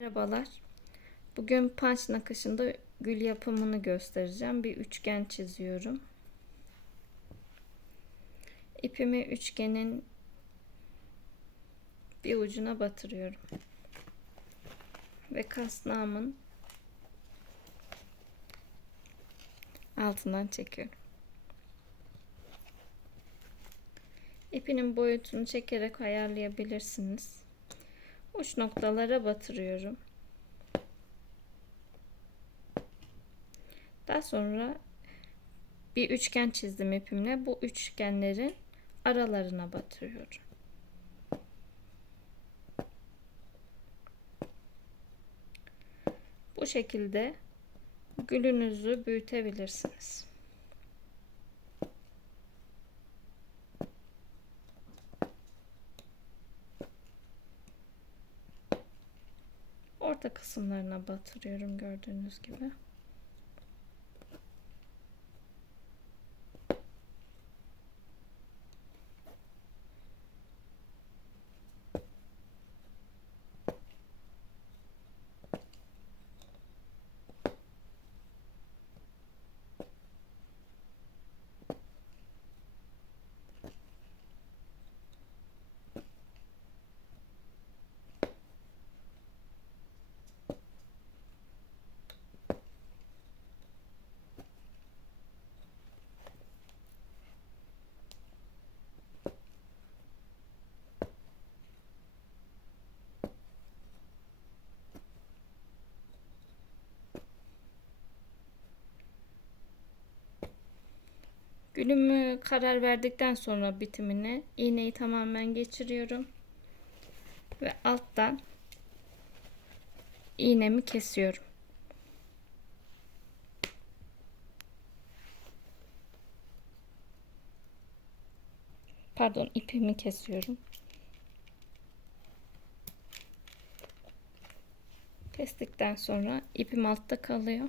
Merhabalar. Bugün punch nakışında gül yapımını göstereceğim. Bir üçgen çiziyorum. İpimi üçgenin bir ucuna batırıyorum. Ve kasnağımın altından çekiyorum. İpinin boyutunu çekerek ayarlayabilirsiniz. Uç noktalara batırıyorum. Daha sonra bir üçgen çizdim ipimle. Bu üçgenlerin aralarına batırıyorum. Bu şekilde gülünüzü büyütebilirsiniz. Orta kısımlarına batırıyorum gördüğünüz gibi. Gülümü karar verdikten sonra bitimine iğneyi tamamen geçiriyorum. Ve alttan iğnemi kesiyorum. Pardon ipimi kesiyorum. Kestikten sonra ipim altta kalıyor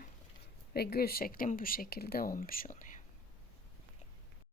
ve gül şeklim bu şekilde olmuş oluyor.